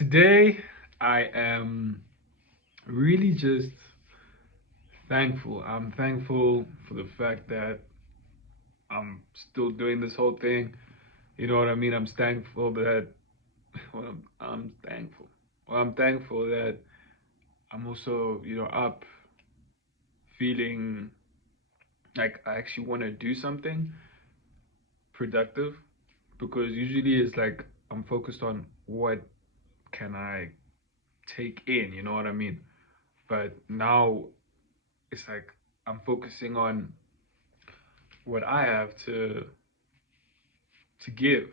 Today, I am really just thankful. I'm thankful for the fact that I'm still doing this whole thing. You know what I mean? I'm thankful that, I'm thankful. Well, I'm thankful that I'm also, up feeling like I actually want to do something productive because usually it's like I'm focused on what can I take in, you know what I mean? But now it's like I'm focusing on what I have to give.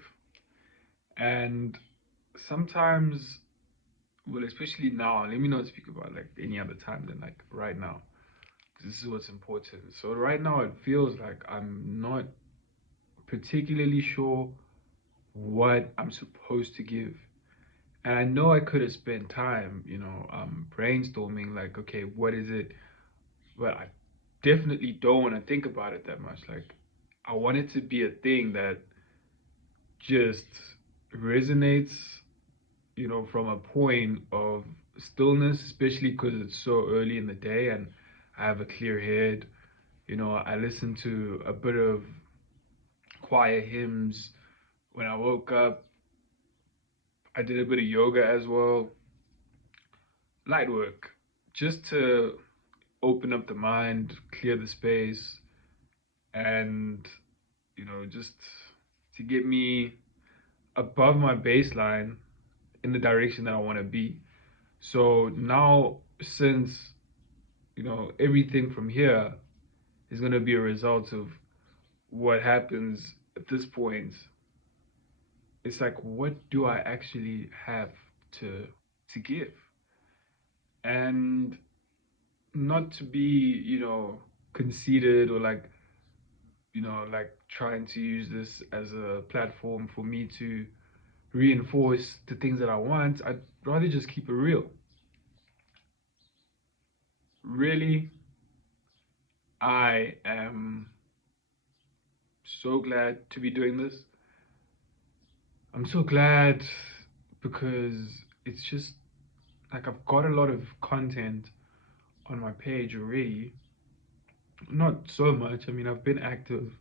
And sometimes, well, especially now, let me not speak about like any other time than like right now, because this is what's important. So right now, it feels like I'm not particularly sure what I'm supposed to give. And I know I could have spent time, brainstorming like, okay, what is it? But I definitely don't want to think about it that much. Like, I want it to be a thing that just resonates, from a point of stillness, especially because it's so early in the day and I have a clear head. I listen to a bit of choir hymns when I woke up. I did a bit of yoga as well, light work, just to open up the mind, clear the space, and, just to get me above my baseline in the direction that I want to be. So now, since everything from here is going to be a result of what happens at this point, it's like, what do I actually have to give? And not to be, conceited or like, like trying to use this as a platform for me to reinforce the things that I want. I'd rather just keep it real. Really, I am so glad to be doing this. I'm so glad because it's just like I've got a lot of content on my page already. Not so much. I mean, I've been active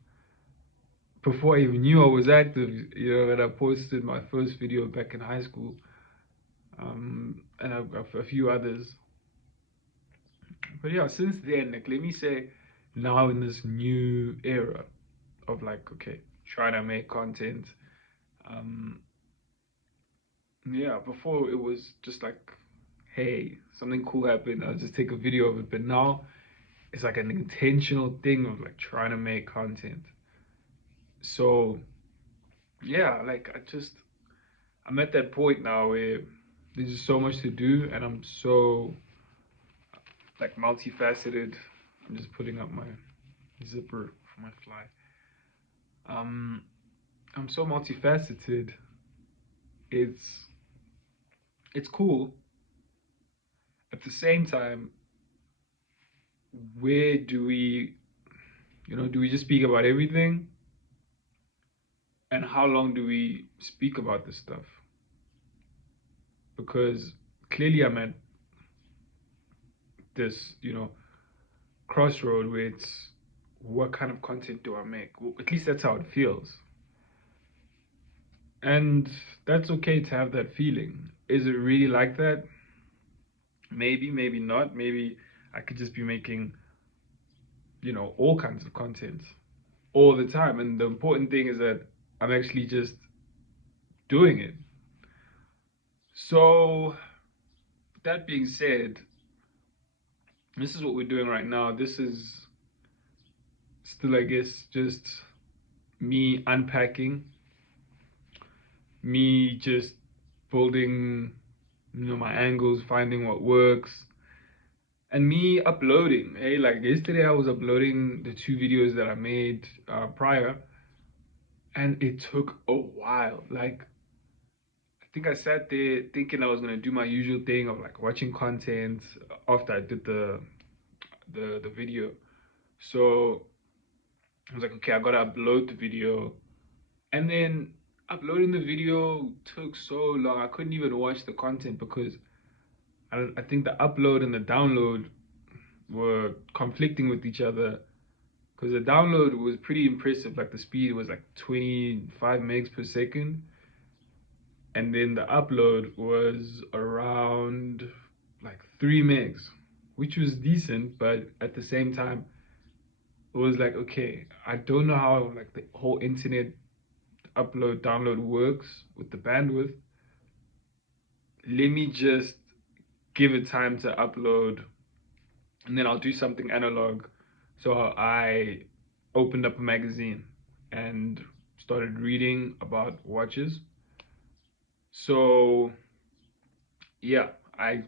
before I even knew I was active, and I posted my first video back in high school, and I've got a few others. But yeah, since then, like, let me say, now in this new era of like, okay, trying to make content, um, yeah, before it was just like, hey, something cool happened, I'll just take a video of it. But now it's like an intentional thing of like trying to make content. So yeah, like I'm at that point now where there's just so much to do and I'm so like multifaceted. I'm just putting up my zipper for my fly. Um, I'm so multifaceted. It's it's cool. At the same time, where do we just speak about everything? And how long do we speak about this stuff? Because clearly I'm at this, crossroad where it's what kind of content do I make? Well, at least that's how it feels. And that's okay to have that feeling. Is it really like that? Maybe, maybe not. Maybe I could just be making, all kinds of content all the time. And the important thing is that I'm actually just doing it. So, that being said, this is what we're doing right now. This is still, I guess, just me unpacking, me just building, my angles, finding what works, and me uploading. Hey, like yesterday, I was uploading the two videos that I made prior, and it took a while. Like, I think I sat there thinking I was gonna do my usual thing of like watching content after I did the video. So I was like, okay, I gotta upload the video, and then uploading the video took so long. I couldn't even watch the content because I think the upload and the download were conflicting with each other. Because the download was pretty impressive, like the speed was like 25 megs per second, and then the upload was around like 3 megs, which was decent, but at the same time, it was like, okay, I don't know how like the whole internet upload download works with the bandwidth. Let me just give it time to upload, and then I'll do something analog. So I opened up a magazine and started reading about watches. So yeah, I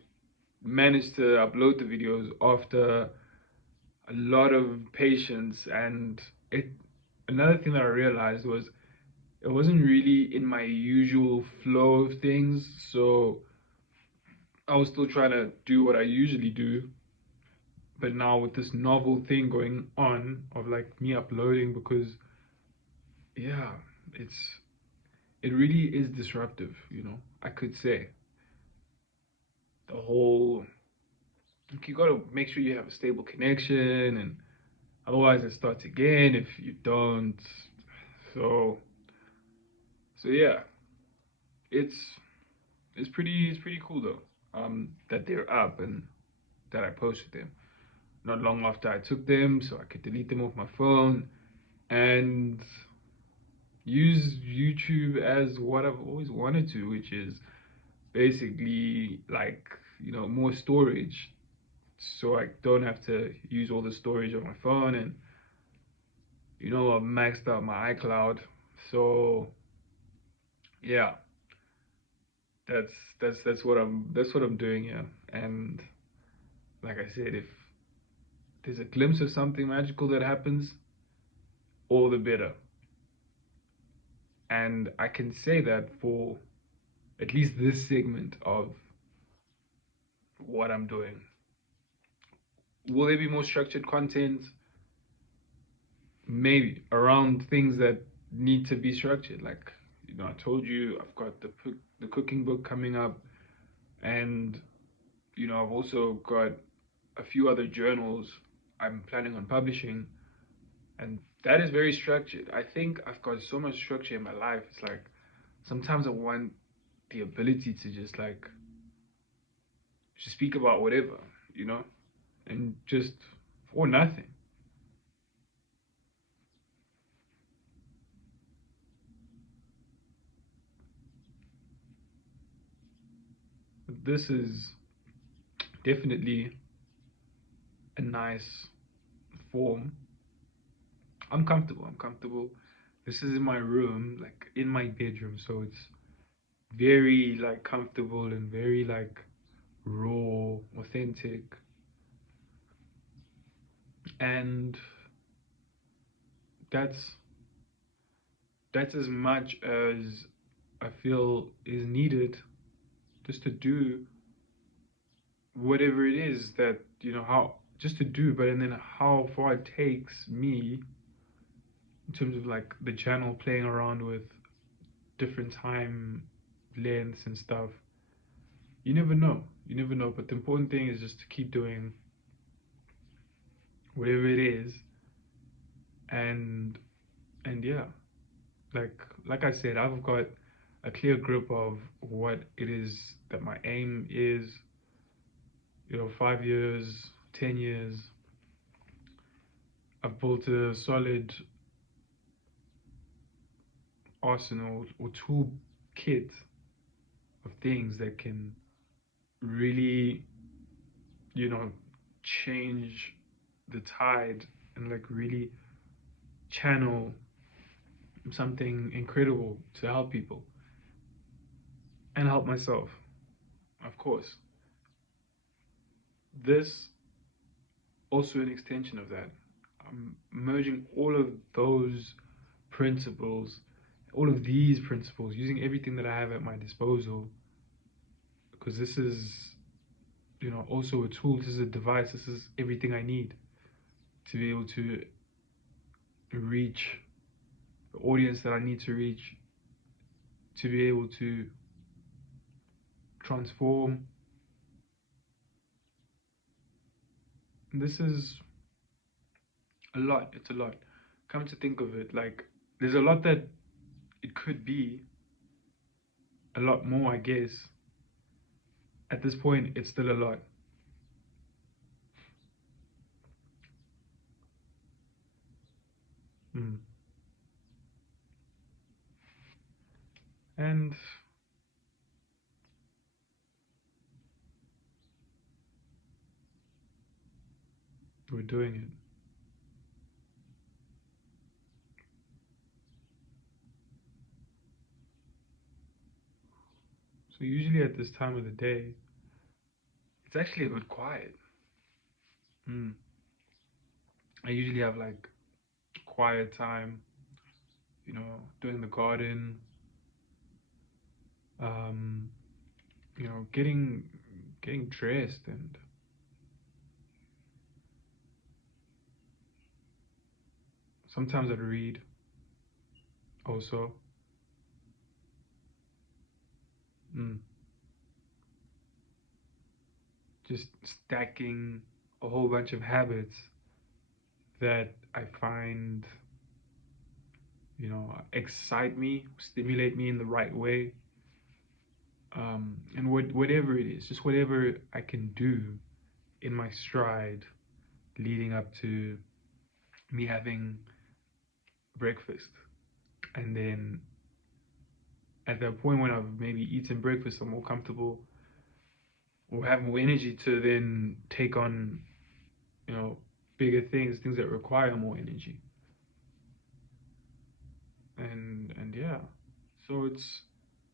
managed to upload the videos after a lot of patience. And it another thing that I realized was it wasn't really in my usual flow of things. So I was still trying to do what I usually do, but now with this novel thing going on of like me uploading, because yeah, it's it really is disruptive, I could say. The whole, like, you gotta make sure you have a stable connection, and otherwise it starts again if you don't. So yeah, it's it's pretty cool though. That they're up and that I posted them not long after I took them, so I could delete them off my phone and use YouTube as what I've always wanted to, which is basically like, more storage. So I don't have to use all the storage on my phone, and I've maxed out my iCloud. So yeah, that's that's what I'm doing here. And like I said, if there's a glimpse of something magical that happens, all the better. And I can say that for at least this segment of what I'm doing. Will there be more structured content? Maybe around things that need to be structured. Like, I told you I've got the cooking book coming up, and I've also got a few other journals I'm planning on publishing, and that is very structured. I think I've got so much structure in my life. It's like sometimes I want the ability to just speak about whatever, you know, and just for nothing. This is definitely a nice form. I'm comfortable. I'm comfortable. This is in my room, like in my bedroom, so it's very like comfortable and very like raw, authentic, and that's that's as much as I feel is needed just to do whatever it is that how just to do, but and then how far it takes me in terms of like the channel playing around with different time lengths and stuff. You never know. You never know. But the important thing is just to keep doing whatever it is, and yeah, like I said, I've got a clear grip of what it is that my aim is. 5 years, 10 years. I've built a solid arsenal or tool kit of things that can really, you know, change the tide and like really channel something incredible to help people and help myself, of course. This also an extension of that. I'm merging all of those principles, all of these principles, using everything that I have at my disposal, because this is, also a tool. This is a device. This is everything I need to be able to reach the audience that I need to reach to be able to transform. This is a lot. It's a lot. Come to think of it, like there's a lot that it could be, a lot more, I guess. At this point, it's still a lot. Mm. And we're doing it. So usually at this time of the day, it's actually a bit quiet. Mm. I usually have like quiet time, doing the garden, um, getting dressed, and sometimes I'd read also. Mm. Just stacking a whole bunch of habits that I find, excite me, stimulate me in the right way. And whatever it is, just whatever I can do in my stride leading up to me having breakfast. And then at that point when I've maybe eaten breakfast, I'm more comfortable or have more energy to then take on, you know, bigger things that require more energy. And yeah. So it's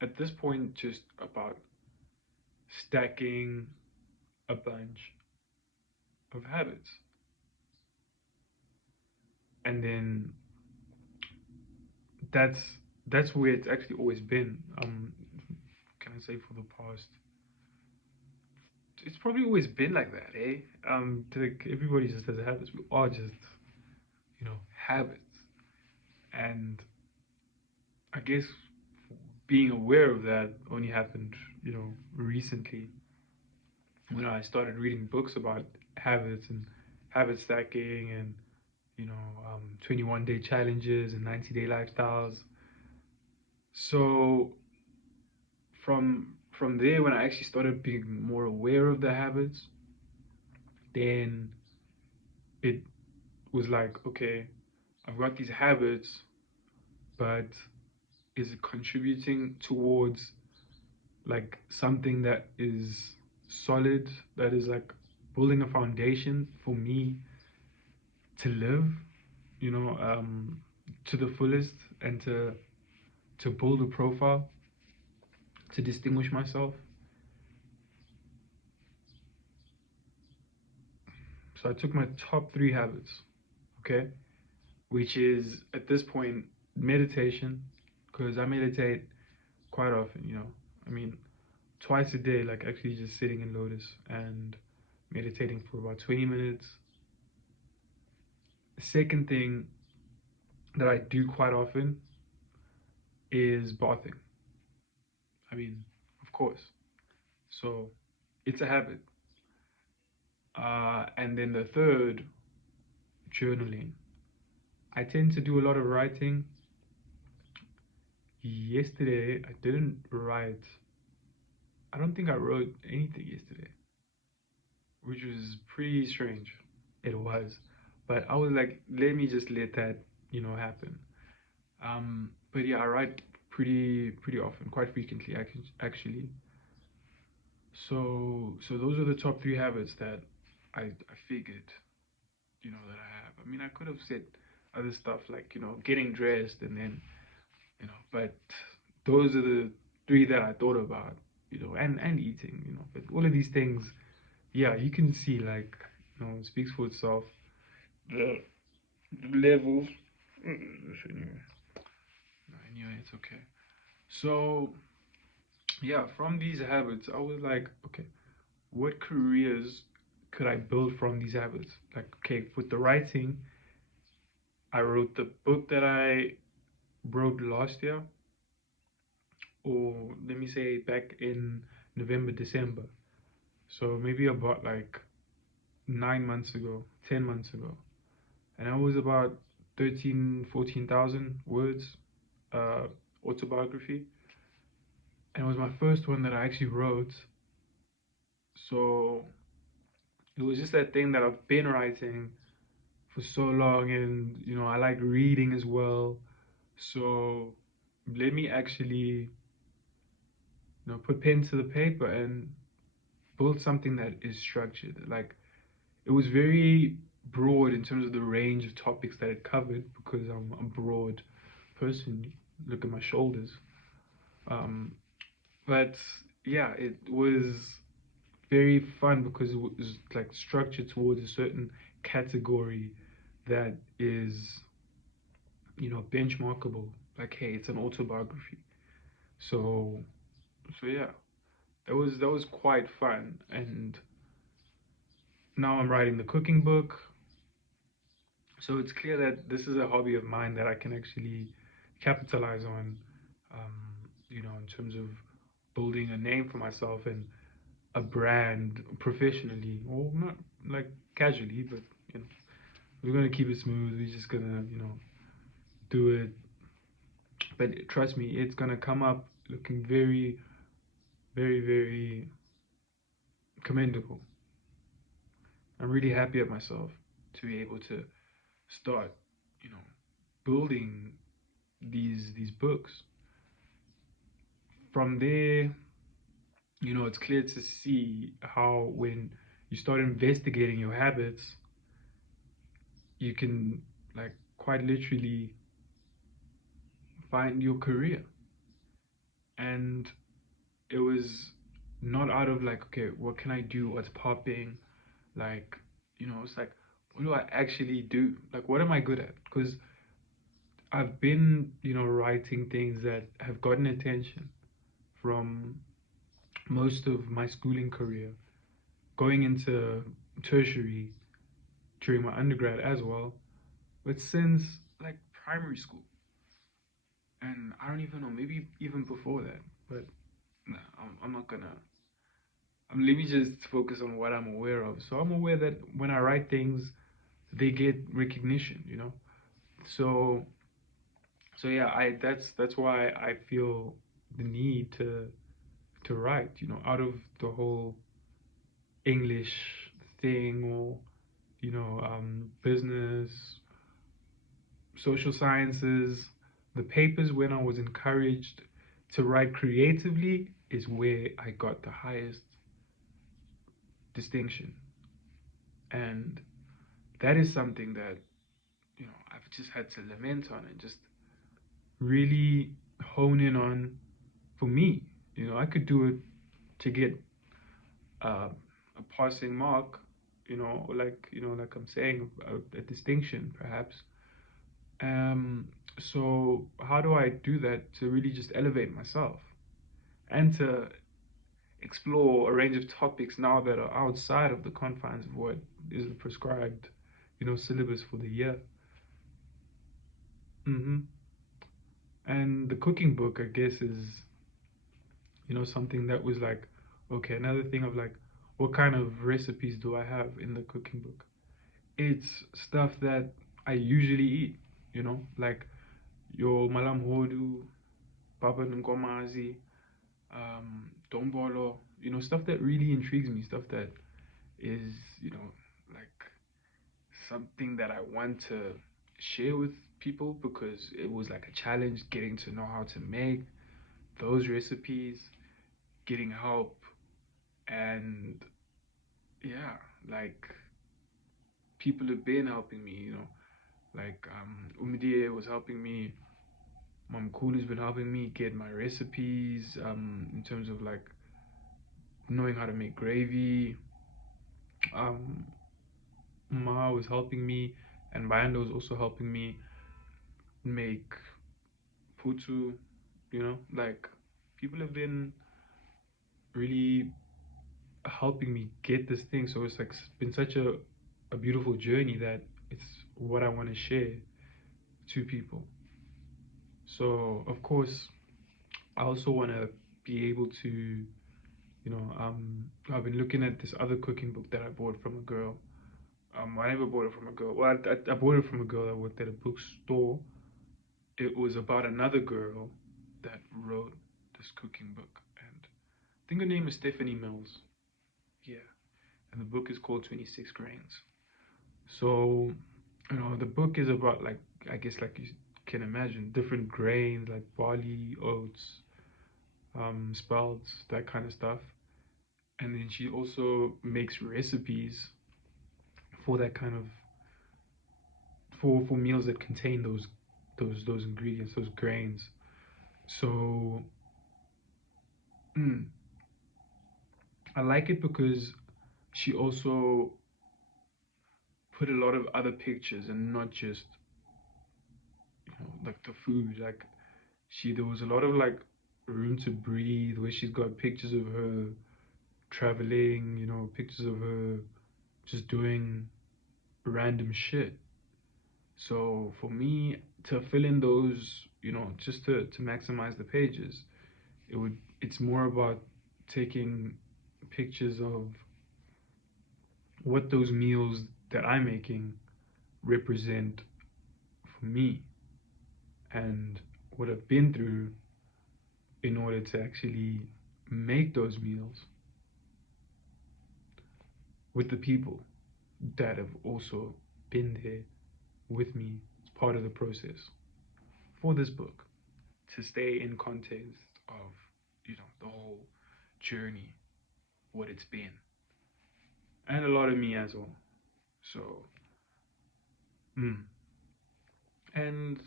at this point just about stacking a bunch of habits. And then that's that's where it's actually always been. Can I say for the past? It's probably always been like that, eh? Everybody just has habits. We are just, habits. And I guess being aware of that only happened, recently when I started reading books about habits and habit stacking and 21-day challenges and 90-day lifestyles. So from there, when I actually started being more aware of the habits, then it was like, okay, I've got these habits, but is it contributing towards like something that is solid, that is like building a foundation for me to live, you know, um, to the fullest, and to build a profile, to distinguish myself. So I took my top three habits, okay, which is at this point meditation, because I meditate quite often, I mean, twice a day, like actually just sitting in lotus and meditating for about 20 minutes. The second thing that I do quite often is bathing. I mean, of course. So it's a habit. And then the third, journaling. I tend to do a lot of writing. Yesterday, I didn't write. I don't think I wrote anything yesterday, which was pretty strange. It was. But I was like, let me just let that, happen. But yeah, I write pretty often, quite frequently, actually. So those are the top three habits that I figured, that I have. I mean, I could have said other stuff like, getting dressed and then, but those are the three that I thought about, and eating, but all of these things, yeah, you can see like, it speaks for itself. The levels. Anyway, no, anyway, it's okay. So yeah, from these habits, I was like, okay, what careers could I build from these habits? Like, okay, with the writing, I wrote the book that I wrote last year. or let me say back in November, December. So maybe about like 9 months ago, 10 months ago. And I was about 13, 14,000 words, uh, autobiography. And it was my first one that I actually wrote. So it was just that thing that I've been writing for so long, and I like reading as well. So let me actually, put pen to the paper and build something that is structured. Like it was very broad in terms of the range of topics that it covered because I'm a broad person. Look at my shoulders. Um, but yeah, it was very fun because it was like structured towards a certain category that is, benchmarkable. Like, hey, it's an autobiography. So, so yeah, that was quite fun. And now I'm writing the cooking book. So it's clear that this is a hobby of mine that I can actually capitalize on, in terms of building a name for myself and a brand professionally, or not like casually, but you know, we're gonna keep it smooth. We're just gonna, do it. But trust me, it's gonna come up looking very, very, very commendable. I'm really happy at myself to be able to start, you know, building these books. From there, it's clear to see how when you start investigating your habits, you can like quite literally find your career. And it was not out of like, okay, what can I do? What's popping? Like, it's like, what do I actually do? Like, what am I good at? Because I've been, writing things that have gotten attention from most of my schooling career, going into tertiary during my undergrad as well, but since like primary school. And I don't even know, maybe even before that. But no, I'm not gonna. Let me just focus on what I'm aware of. So I'm aware that when I write things, they get recognition. So yeah, I that's why I feel the need to write. Out of the whole English thing, or business, social sciences, the papers when I was encouraged to write creatively is where I got the highest distinction. And that is something that, I've just had to lament on and just really hone in on for me. I could do it to get a passing mark, like I'm saying, a distinction perhaps. So how do I do that to really just elevate myself and to explore a range of topics now that are outside of the confines of what is the prescribed, syllabus for the year. hmm And the cooking book, I guess, is something that was like, okay, another thing of like, what kind of recipes do I have in the cooking book? It's stuff that I usually eat, like your malam hodu, baba nkomazi, dombolo, stuff that really intrigues me, stuff that is, like something that I want to share with people because it was like a challenge getting to know how to make those recipes, getting help, and yeah, like people have been helping me, like Umidie was helping me. Mom Cooley's been helping me get my recipes in terms of like knowing how to make gravy. Um, Ma was helping me, and Bayanda was also helping me make putu. Like people have been really helping me get this thing. So it's like been such a beautiful journey that it's what I want to share to people. So of course, I also want to be able to, I've been looking at this other cooking book that I bought from a girl. I never bought it from a girl. Well, I bought it from a girl that worked at a bookstore. It was about another girl that wrote this cooking book, and I think her name is Stephanie Mills. Yeah, and the book is called 26 Grains. So, the book is about, like, I guess, like you can imagine, different grains like barley, oats, sprouts, that kind of stuff. And then she also makes recipes for that kind of for meals that contain those ingredients, those grains. So, mm, I like it because she also put a lot of other pictures and not just like the food. Like there was a lot of like room to breathe where she's got pictures of her traveling, pictures of her just doing random shit. So for me to fill in those, just to maximize the pages, it's more about taking pictures of what those meals that I'm making represent for me and what I've been through in order to actually make those meals with the people that have also been there with me as part of the process for this book, to stay in context of the whole journey, what it's been, and a lot of me as well. So, mm. And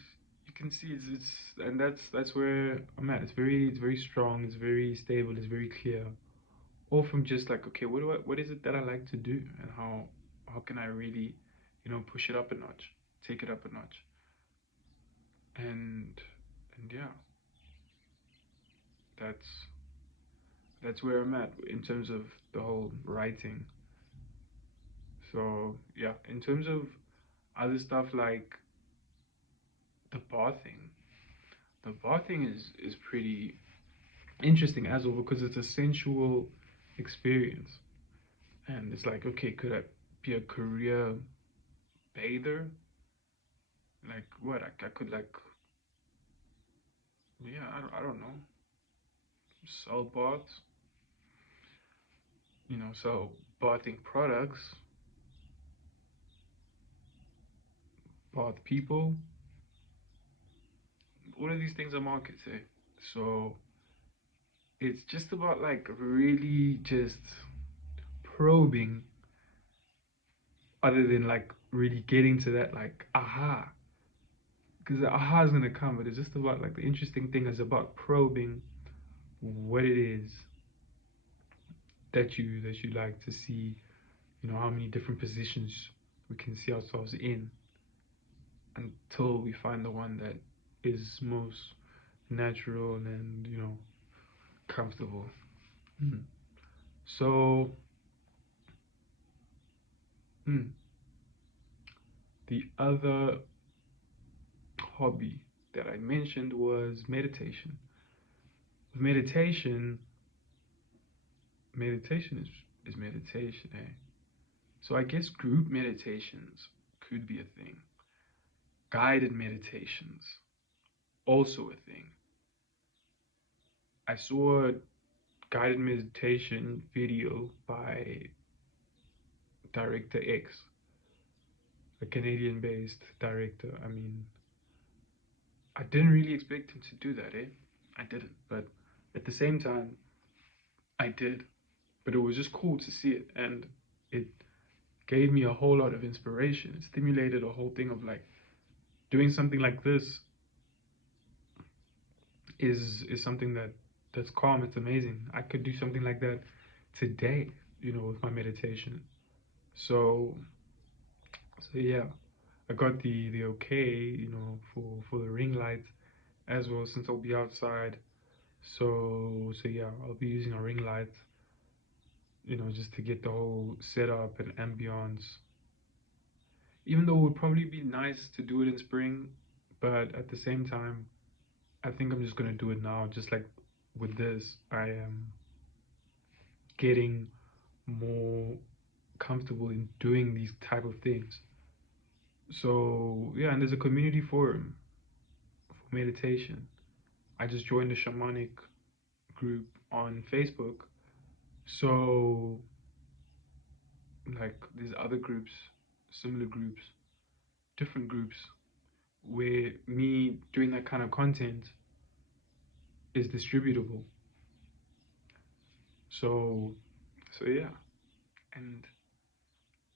you can see it's and that's where I'm at. It's very strong. It's very stable. It's very clear. All from just like, okay, what is it that I like to do, and how can I really, push it up a notch, take it up a notch, and yeah, that's that's where I'm at in terms of the whole writing. So yeah, in terms of other stuff like the bathing, the bathing is pretty interesting as well because it's a sensual experience, and it's like, okay, could I be a career bather? Like what? I could like, yeah, I don't know, sell baths, sell bathing products, bath people. All of these things are marketed. So it's just about like really just probing, other than like really getting to that like aha, because the aha is gonna come, but it's just about like the interesting thing is about probing what it is that you like to see, how many different positions we can see ourselves in until we find the one that is most natural and comfortable. Mm. So, mm, the other hobby that I mentioned was meditation. Meditation, meditation is meditation, eh? So I guess group meditations could be a thing. Guided meditations, also a thing. I saw a guided meditation video by Director X, a Canadian based director. I mean, I didn't really expect him to do that, eh? I didn't. But at the same time, I did. But it was just cool to see it. And it gave me a whole lot of inspiration. It stimulated a whole thing of like doing something like this is something that's calm. It's amazing. I could do something like that today, with my meditation. So yeah, I got the okay, for the ring light as well, since I'll be outside. So yeah, I'll be using a ring light, just to get the whole setup and ambience. Even though it would probably be nice to do it in spring, but at the same time, I think I'm just gonna do it now. Just like with this, I am getting more comfortable in doing these type of things. So yeah, and there's a community forum for meditation. I just joined a shamanic group on Facebook. So like there's other groups, similar groups, different groups where me doing that kind of content is distributable. So yeah, and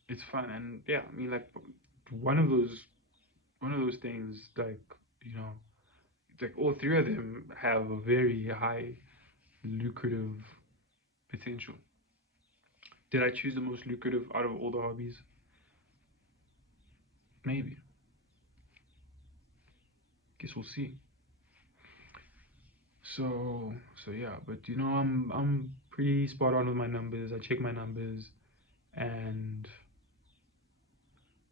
it's fun. And yeah, I mean like one of those one of those things, like, you know, like all three of them have a very high lucrative potential. Did I choose the most lucrative out of all the hobbies? Maybe. Guess we'll see. So yeah, but you know, I'm pretty spot on with my numbers. I check my numbers, and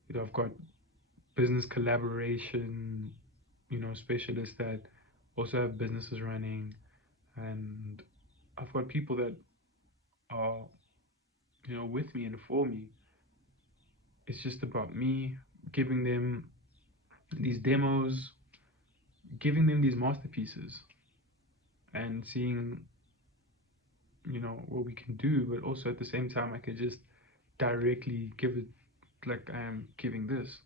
you know, I've got business collaboration, you know, specialists that also have businesses running, and I've got people that are, you know, with me and for me. It's just about me giving them these demos, giving them these masterpieces, and seeing, you know, what we can do. But also at the same time, I could just directly give it like I am giving this,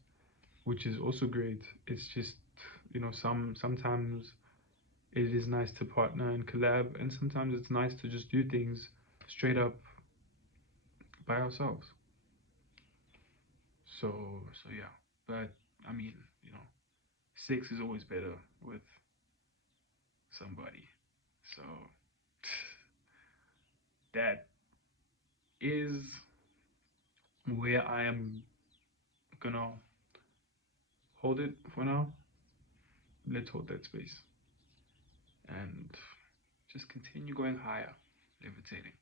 which is also great. It's just, you know, sometimes it is nice to partner and collab, and sometimes it's nice to just do things straight up by ourselves. So yeah, but I mean, you know, sex is always better with somebody. So that is where I am gonna hold it for now. Let's hold that space and just continue going higher, levitating.